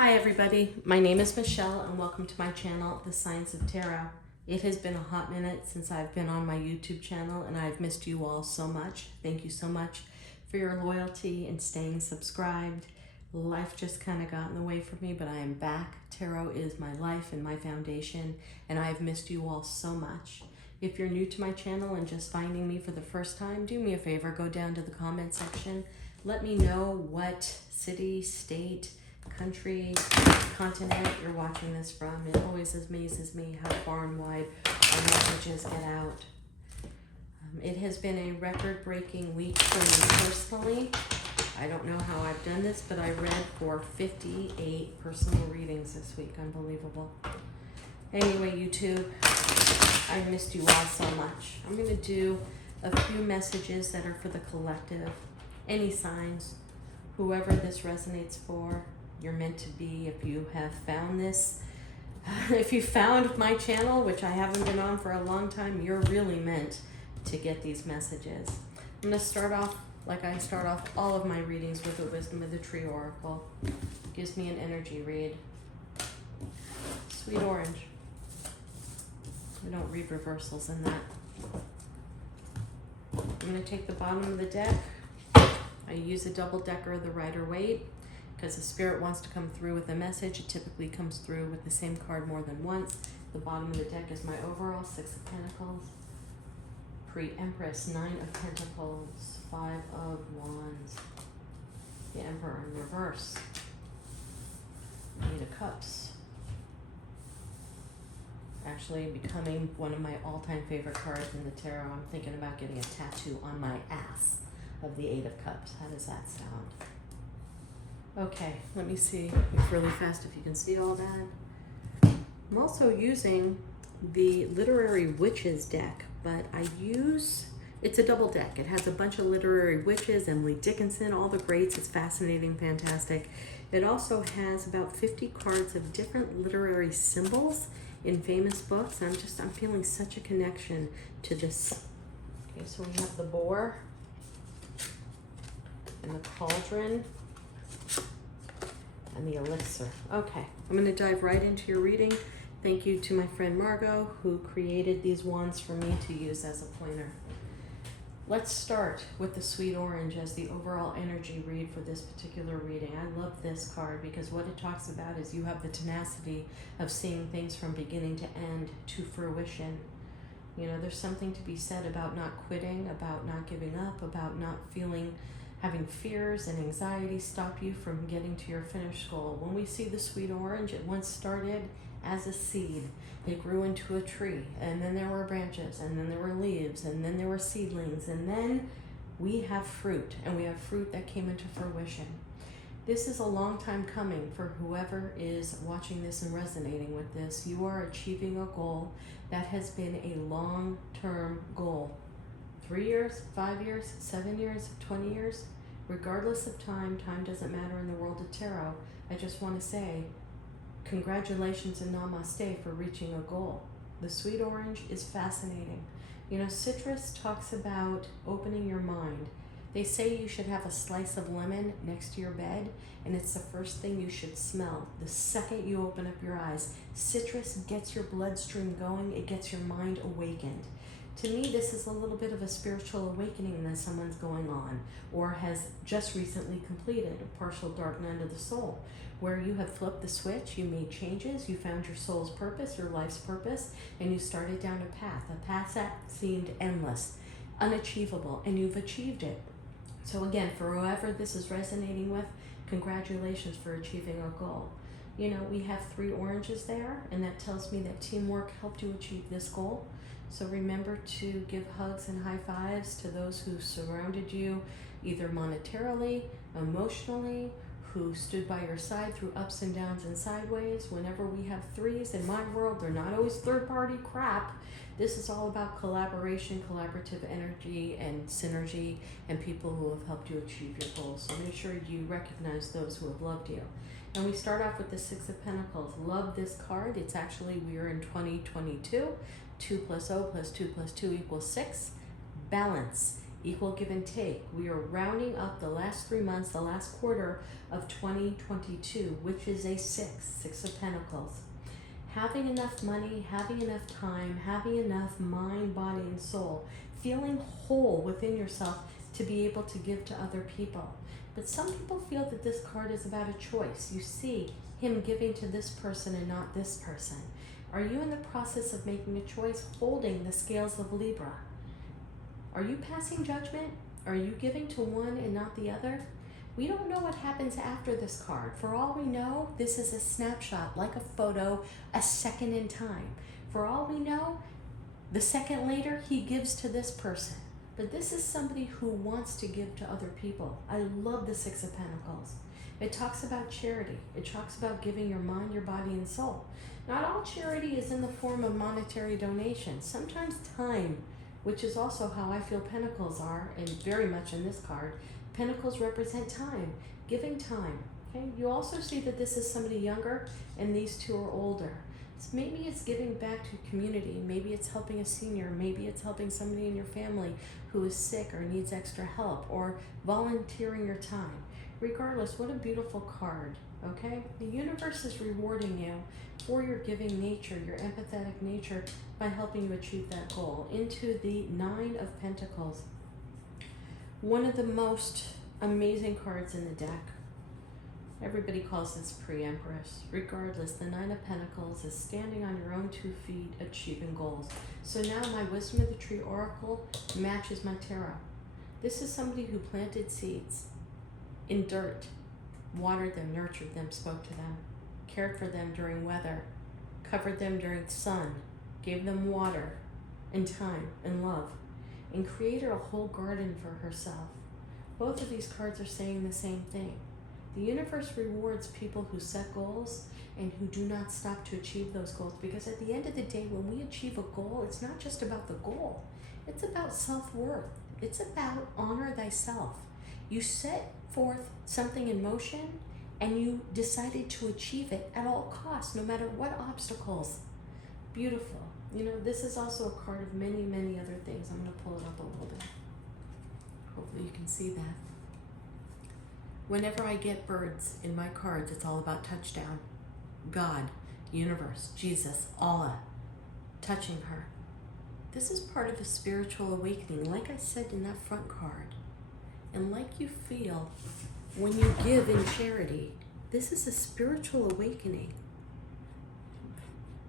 Hi everybody, my name is Michelle and welcome to my channel, The Signs of Tarot. It has been a hot minute since I've been on my YouTube channel and I've missed you all so much. Thank you so much for your loyalty and staying subscribed. Life just kind of got in the way for me, but I am back. Tarot is my life and my foundation and I've missed you all so much. If you're new to my channel and just finding me for the first time, do me a favor, go down to the comment section. Let me know what city, state, country, continent you're watching this from. It always amazes me how far and wide our messages get out. It has been a record-breaking week for me personally. I don't know how I've done this, but I read for 58 personal readings this week. Unbelievable. Anyway, YouTube, I missed you all so much. I'm going to do a few messages that are for the collective. Any signs, whoever this resonates for, you're meant to be. If you have found this, if you found my channel, which I haven't been on for a long time, you're really meant to get these messages. I'm going to start off like I start off all of my readings with the Wisdom of the Tree Oracle. It gives me an energy read. Sweet orange. We don't read reversals in that. I'm going to take the bottom of the deck. I use a double decker of the Rider-Waite. Because the spirit wants to come through with a message, it typically comes through with the same card more than once. The bottom of the deck is my overall Six of Pentacles, Pre-Empress, Nine of Pentacles, Five of Wands, the Emperor in reverse, Eight of Cups. Actually becoming one of my all-time favorite cards in the tarot. I'm thinking about getting a tattoo on my ass of the Eight of Cups. How does that sound? Okay, let me see really fast if you can see all that. I'm also using the Literary Witches deck, but it's a double deck. It has a bunch of literary witches, Emily Dickinson, all the greats. It's fascinating, fantastic. It also has about 50 cards of different literary symbols in famous books. I'm feeling such a connection to this. Okay, so we have the boar and the cauldron and the elixir. Okay, I'm going to dive right into your reading. Thank you to my friend Margot who created these wands for me to use as a pointer. Let's start with the sweet orange as the overall energy read for this particular reading. I love this card because what it talks about is you have the tenacity of seeing things from beginning to end to fruition. You know, there's something to be said about not quitting, about not giving up, about not having fears and anxiety stop you from getting to your finished goal. When we see the sweet orange, it once started as a seed. It grew into a tree, and then there were branches, and then there were leaves, and then there were seedlings, and then we have fruit, and we have fruit that came into fruition. This is a long time coming for whoever is watching this and resonating with this. You are achieving a goal that has been a long-term goal. 3 years, 5 years, 7 years, 20 years, regardless of time doesn't matter in the world of tarot. I just want to say congratulations and namaste for reaching a goal. The sweet orange is fascinating. You know, citrus talks about opening your mind. They say you should have a slice of lemon next to your bed, and it's the first thing you should smell. The second you open up your eyes, citrus gets your bloodstream going, it gets your mind awakened. To me, this is a little bit of a spiritual awakening that someone's going on or has just recently completed a partial dark night of the soul, where you have flipped the switch, you made changes, you found your soul's purpose, your life's purpose, and you started down a path that seemed endless, unachievable, and you've achieved it. So again, for whoever this is resonating with, congratulations for achieving a goal. You know, we have 3 oranges there, and that tells me that teamwork helped you achieve this goal. So remember to give hugs and high fives to those who surrounded you, either monetarily, emotionally, who stood by your side through ups and downs and sideways. Whenever we have 3s in my world, they're not always third-party crap. This is all about collaboration, collaborative energy, and synergy, and people who have helped you achieve your goals. So make sure you recognize those who have loved you. And we start off with the Six of Pentacles. Love this card. It's actually, we are in 2022. 2 plus 0 plus 2 plus 2 equals 6. Balance. equal give and take. We are rounding up the last 3 months, the last quarter of 2022, which is a 6 of Pentacles. Having enough money, having enough time, having enough mind, body, and soul, feeling whole within yourself to be able to give to other people. But some people feel that this card is about a choice. You see him giving to this person and not this person. Are you in the process of making a choice, holding the scales of Libra? Are you passing judgment? Are you giving to one and not the other? We don't know what happens after this card. For all we know, this is a snapshot, like a photo, a second in time. For all we know, the second later, he gives to this person. But this is somebody who wants to give to other people. I love the 6 of Pentacles. It talks about charity. It talks about giving your mind, your body, and soul. Not all charity is in the form of monetary donations. Sometimes time, which is also how I feel Pentacles are, and very much in this card. Pentacles represent time, giving time. Okay? You also see that this is somebody younger, and these two are older. So maybe it's giving back to community. Maybe it's helping a senior. Maybe it's helping somebody in your family who is sick or needs extra help, or volunteering your time. Regardless, what a beautiful card, okay? The universe is rewarding you for your giving nature, your empathetic nature, by helping you achieve that goal. Into the 9 of Pentacles. One of the most amazing cards in the deck. Everybody calls this pre-empress. Regardless, the 9 of Pentacles is standing on your own 2 feet, achieving goals. So now my Wisdom of the Tree Oracle matches my tarot. This is somebody who planted seeds in dirt, watered them, nurtured them, spoke to them, cared for them during weather, covered them during sun, gave them water and time and love, and created a whole garden for herself. Both of these cards are saying the same thing. The universe rewards people who set goals and who do not stop to achieve those goals, because at the end of the day, when we achieve a goal, it's not just about the goal. It's about self-worth. It's about honor thyself. You set forth something in motion and you decided to achieve it at all costs, no matter what obstacles. Beautiful. You know, this is also a card of many, many other things. I'm going to pull it up a little bit. Hopefully you can see that. Whenever I get birds in my cards, it's all about touchdown. God, universe, Jesus, Allah, touching her. This is part of a spiritual awakening, like I said in that front card. And like you feel when you give in charity, this is a spiritual awakening.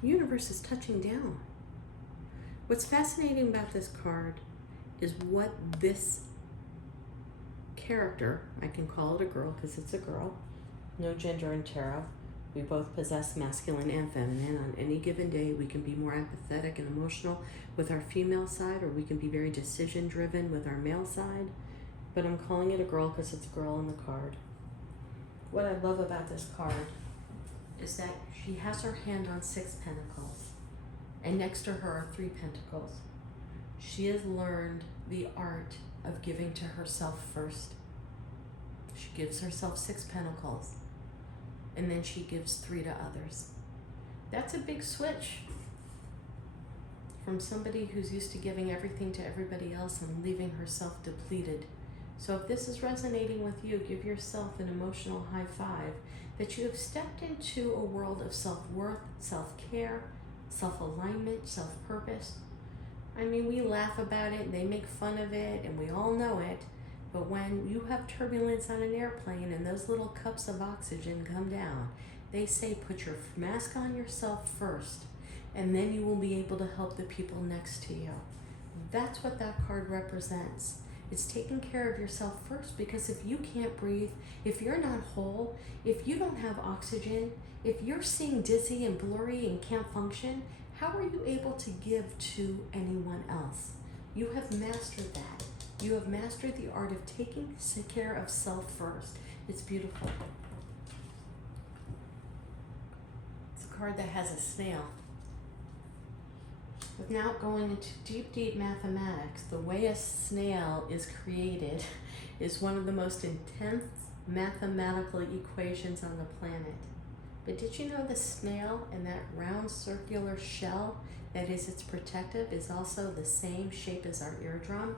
The universe is touching down. What's fascinating about this card is what this character, I can call it a girl because it's a girl, no gender in tarot. We both possess masculine and feminine. On any given day, we can be more empathetic and emotional with our female side, or we can be very decision driven with our male side. But I'm calling it a girl because it's a girl on the card. What I love about this card is that she has her hand on 6 pentacles, and next to her are 3 pentacles. She has learned the art of giving to herself first. She gives herself 6 pentacles, and then she gives 3 to others. That's a big switch from somebody who's used to giving everything to everybody else and leaving herself depleted. So if this is resonating with you, give yourself an emotional high five that you have stepped into a world of self-worth, self-care, self-alignment, self-purpose. I mean, we laugh about it, they make fun of it, and we all know it. But when you have turbulence on an airplane and those little cups of oxygen come down, they say put your mask on yourself first, and then you will be able to help the people next to you. That's what that card represents. It's taking care of yourself first, because if you can't breathe, if you're not whole, if you don't have oxygen, if you're seeing dizzy and blurry and can't function, how are you able to give to anyone else? You have mastered that. You have mastered the art of taking care of self first. It's beautiful. It's a card that has a snail. Without going into deep, deep mathematics, the way a snail is created is one of the most intense mathematical equations on the planet. But did you know the snail and that round circular shell that is its protective is also the same shape as our eardrum?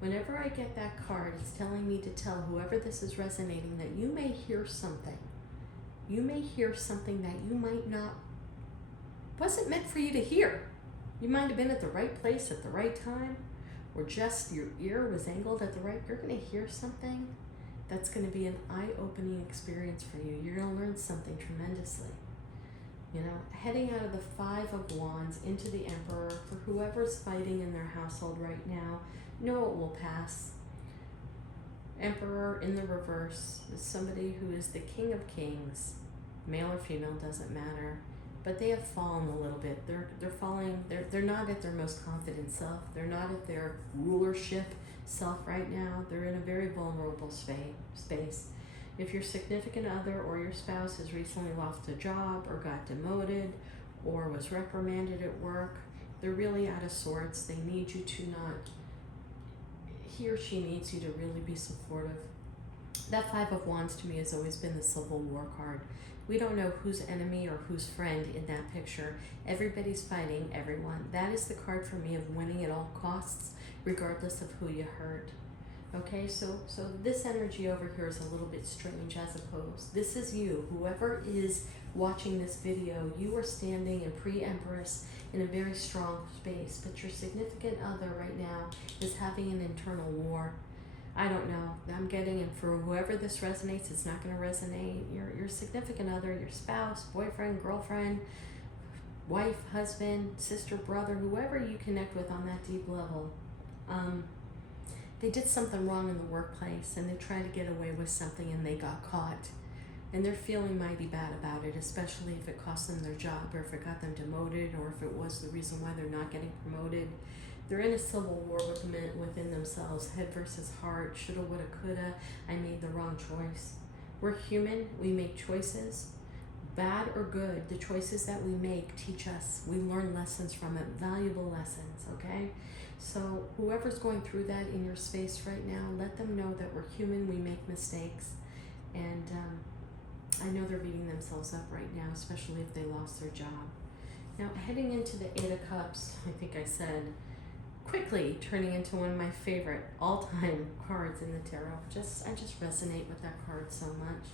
Whenever I get that card, it's telling me to tell whoever this is resonating that you may hear something. You may hear something that you might not, wasn't meant for you to hear. You might have been at the right place at the right time, or just your ear was angled at the right. You're going to hear something that's going to be an eye-opening experience for you. You're going to learn something tremendously. You know, heading out of the Five of Wands into the Emperor, for whoever's fighting in their household right now, know it will pass. Emperor in the reverse is somebody who is the King of Kings. Male or female, doesn't matter. But they have fallen a little bit. They're falling, they're not at their most confident self. They're not at their rulership self right now. They're in a very vulnerable space. If your significant other or your spouse has recently lost a job or got demoted or was reprimanded at work, they're really out of sorts. They need you to not, he or she needs you to really be supportive. That Five of Wands to me has always been the Civil War card. We don't know who's enemy or who's friend in that picture. Everybody's fighting everyone. That is the card for me of winning at all costs, regardless of who you hurt. Okay, so this energy over here is a little bit strange as opposed. This is you. Whoever is watching this video, you are standing in pre-Empress in a very strong space, but your significant other right now is having an internal war. I don't know. I'm getting, and for whoever this resonates, it's not going to resonate. Your significant other, your spouse, boyfriend, girlfriend, wife, husband, sister, brother, whoever you connect with on that deep level, they did something wrong in the workplace and they tried to get away with something and they got caught. And they're feeling mighty bad about it, especially if it cost them their job or if it got them demoted or if it was the reason why they're not getting promoted. They're in a civil war within themselves, head versus heart, shoulda, woulda, coulda, I made the wrong choice. We're human, we make choices, bad or good. The choices that we make teach us. We learn lessons from it, valuable lessons, okay? So whoever's going through that in your space right now, let them know that we're human, we make mistakes. And I know they're beating themselves up right now, especially if they lost their job. Now, heading into the Eight of Cups, I think I said, quickly turning into one of my favorite all-time cards in the tarot. I just resonate with that card so much.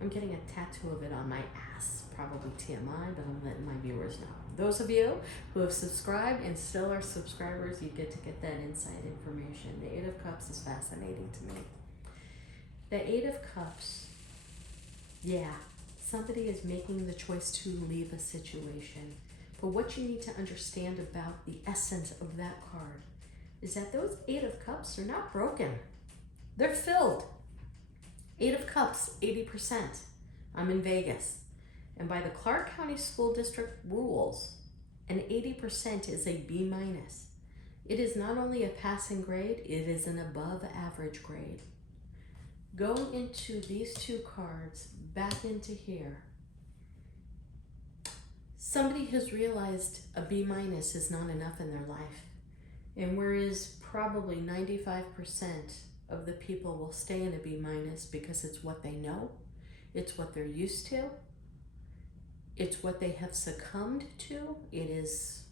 I'm getting a tattoo of it on my ass, probably TMI, but I'm letting my viewers know. Those of you who have subscribed and still are subscribers, you get to get that inside information. The Eight of Cups is fascinating to me. The Eight of Cups, yeah, somebody is making the choice to leave a situation. But what you need to understand about the essence of that card is that those Eight of Cups are not broken. They're filled. Eight of Cups, 80%. I'm in Vegas. And by the Clark County School District rules, an 80% is a B-. It is not only a passing grade, it is an above average grade. Going into these two cards, back into here, somebody has realized a B- is not enough in their life. And whereas probably 95% of the people will stay in a B- because it's what they know, it's what they're used to, it's what they have succumbed to. It is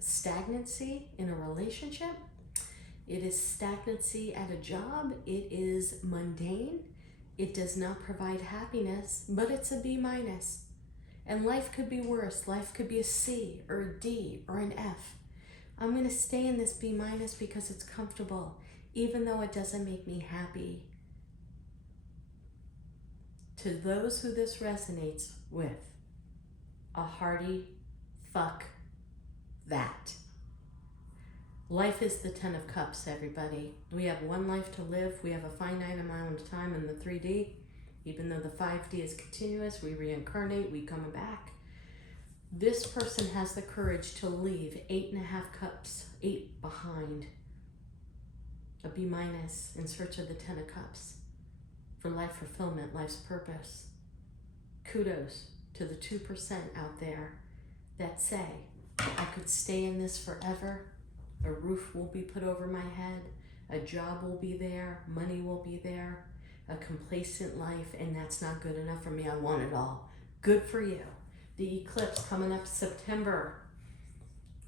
stagnancy in a relationship. It is stagnancy at a job. It is mundane. It does not provide happiness, but it's a B-. And life could be worse. Life could be a C or a D or an F. I'm going to stay in this B- because it's comfortable, even though it doesn't make me happy. To those who this resonates with, a hearty fuck that. Life is the 10 of Cups, everybody. We have one life to live. We have a finite amount of time in the 3D. Even though the 5D is continuous, we reincarnate, we come back. This person has the courage to leave 8.5 cups, 8 behind, a B- in search of the 10 of Cups for life fulfillment, life's purpose. Kudos to the 2% out there that say, I could stay in this forever. A roof will be put over my head. A job will be there. Money will be there. A complacent life, and that's not good enough for me. I want it all. Good for you. The eclipse coming up September,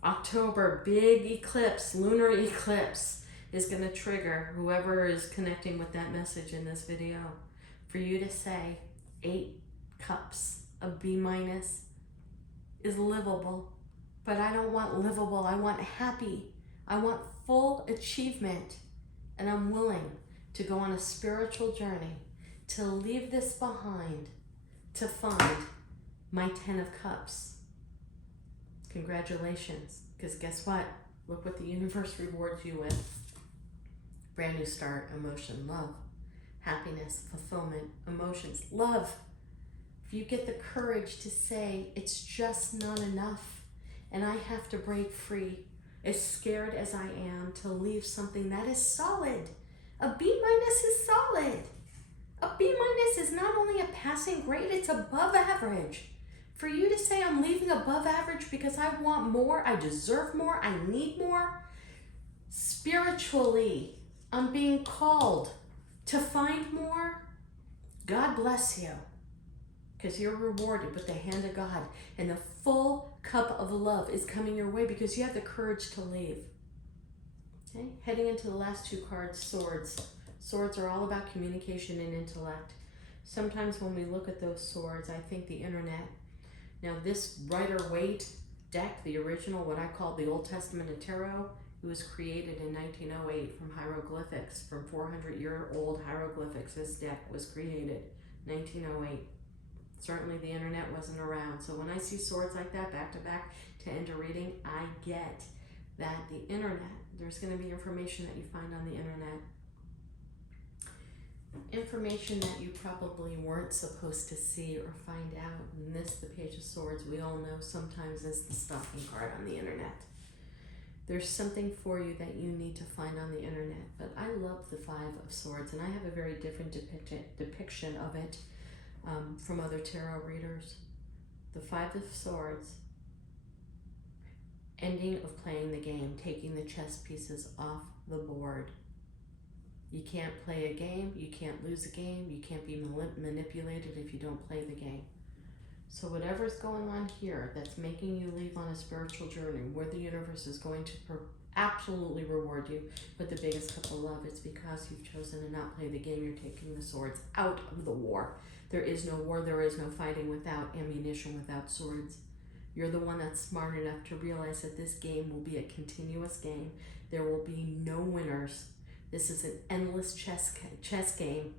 October, big eclipse, lunar eclipse. is going to trigger whoever is connecting with that message in this video for you to say 8 cups of B minus is livable. But I don't want livable, I want happy. I want full achievement. And I'm willing to go on a spiritual journey to leave this behind to find my 10 of cups. Congratulations, because guess what? Look what the universe rewards you with. Brand new start, emotion, love, happiness, fulfillment, emotions, love. If you get the courage to say it's just not enough and I have to break free, as scared as I am to leave something that is solid. A B minus is solid. A B minus is not only a passing grade, it's above average. For you to say I'm leaving above average because I want more, I deserve more, I need more, spiritually, I'm being called to find more. God bless you, because you're rewarded with the hand of God, and the full cup of love is coming your way because you have the courage to leave. Okay, heading into the last 2 cards, swords. Swords are all about communication and intellect. Sometimes when we look at those swords, I think the internet. Now this Rider-Waite deck, the original, what I call the Old Testament of Tarot, it was created in 1908 from hieroglyphics, from 400-year-old hieroglyphics. This deck was created 1908. Certainly the internet wasn't around. So when I see swords like that back to back to end a reading, I get that the internet, there's going to be information that you find on the internet. Information that you probably weren't supposed to see or find out. And this, the Page of Swords, we all know sometimes is the stalking card on the internet. There's something for you that you need to find on the internet. But I love the 5 of Swords, and I have a very different depiction of it from other tarot readers. The 5 of Swords, ending of playing the game, taking the chess pieces off the board. You can't play a game, you can't lose a game, you can't be manipulated if you don't play the game. So whatever's going on here that's making you leave on a spiritual journey where the universe is going to absolutely reward you with the biggest cup of love, it's because you've chosen to not play the game. You're taking the swords out of the war. There is no war, there is no fighting without ammunition, without swords. You're the one that's smart enough to realize that this game will be a continuous game. There will be no winners. This is an endless chess game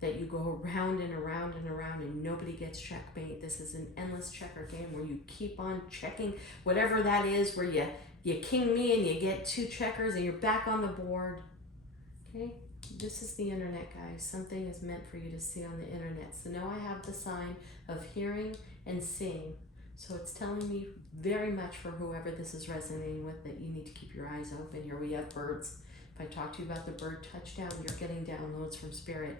that you go around and around and around and nobody gets checkmate. This is an endless checker game where you keep on checking whatever that is, where you king me and you get 2 checkers and you're back on the board. Okay, this is the internet, guys. Something is meant for you to see on the internet. So now I have the sign of hearing and seeing. So it's telling me very much for whoever this is resonating with that you need to keep your eyes open. Here we have birds. If I talk to you about the bird touchdown, you're getting downloads from Spirit.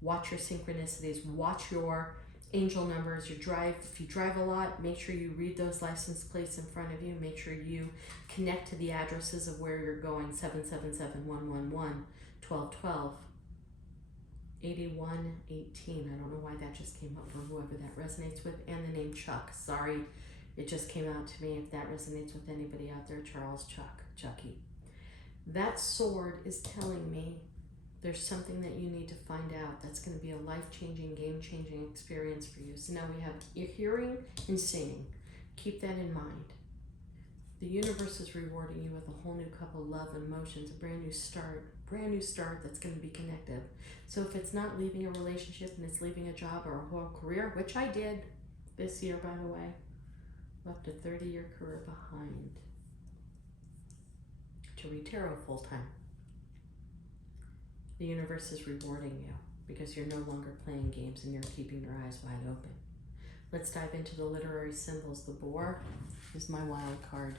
Watch your synchronicities. Watch your angel numbers. If you drive a lot, make sure you read those license plates in front of you. Make sure you connect to the addresses of where you're going. 777-111, 1212, 8118. I don't know why that just came up for whoever that resonates with. And the name Chuck. Sorry, it just came out to me. If that resonates with anybody out there, Charles, Chucky. That sword is telling me there's something that you need to find out that's going to be a life-changing, game-changing experience for you. So now we have hearing and seeing. Keep that in mind. The universe is rewarding you with a whole new cup of love and emotions, a brand new start that's going to be connective. So if it's not leaving a relationship and it's leaving a job or a whole career, which I did this year, by the way, left a 30-year career behind to read tarot full-time. The universe is rewarding you because you're no longer playing games and you're keeping your eyes wide open. Let's dive into the literary symbols. The boar is my wild card.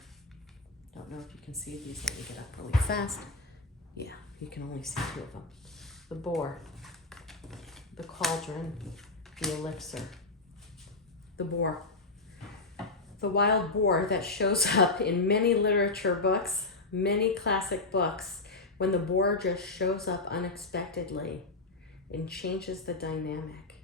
Don't know if you can see these. Let me get up really fast. Yeah, you can only see 2 of them. The boar, the cauldron, the elixir. The boar. The wild boar that shows up in many literature books, many classic books, when the boar just shows up unexpectedly and changes the dynamic.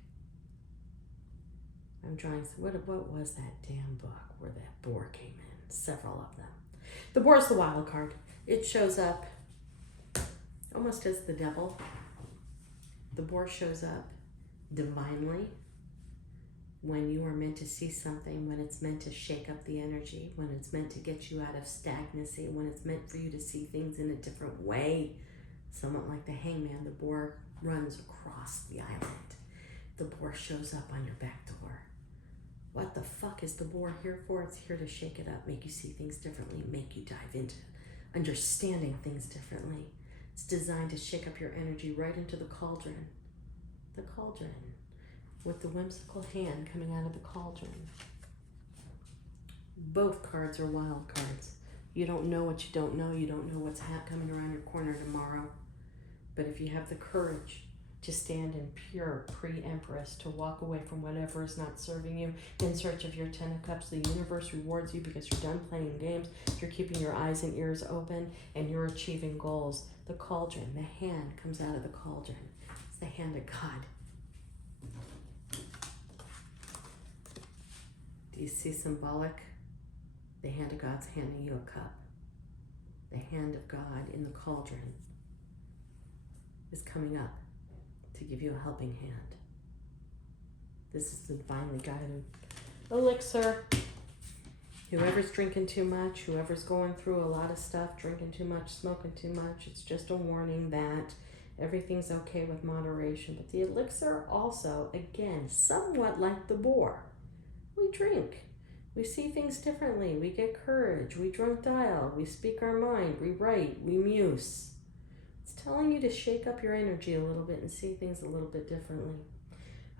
I'm drawing, what was that damn book where that boar came in? Several of them. The boar is the wild card. It shows up almost as the devil. The boar shows up divinely when you are meant to see something, when it's meant to shake up the energy, when it's meant to get you out of stagnancy, when it's meant for you to see things in a different way. Somewhat like the hangman, the boar runs across the island. The boar shows up on your back door. What the fuck is the boar here for? It's here to shake it up, make you see things differently, make you dive into understanding things differently. It's designed to shake up your energy right into the cauldron. The cauldron, with the whimsical hand coming out of the cauldron. Both cards are wild cards. You don't know what you don't know. You don't know what's coming around your corner tomorrow. But if you have the courage to stand in pure pre-empress, to walk away from whatever is not serving you in search of your Ten of Cups, the universe rewards you because you're done playing games, you're keeping your eyes and ears open, and you're achieving goals. The cauldron, the hand comes out of the cauldron. It's the hand of God. Do you see symbolic? The hand of God's handing you a cup. The hand of God in the cauldron is coming up to give you a helping hand. This is the divinely guided elixir. Whoever's drinking too much, whoever's going through a lot of stuff, drinking too much, smoking too much, it's just a warning that everything's okay with moderation. But the elixir also, again, somewhat like the boar. We drink. We see things differently. We get courage. We drunk dial. We speak our mind. We write. We muse. It's telling you to shake up your energy a little bit and see things a little bit differently.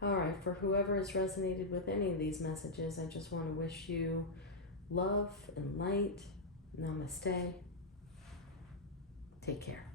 All right, for whoever has resonated with any of these messages, I just want to wish you love and light. Namaste. Take care.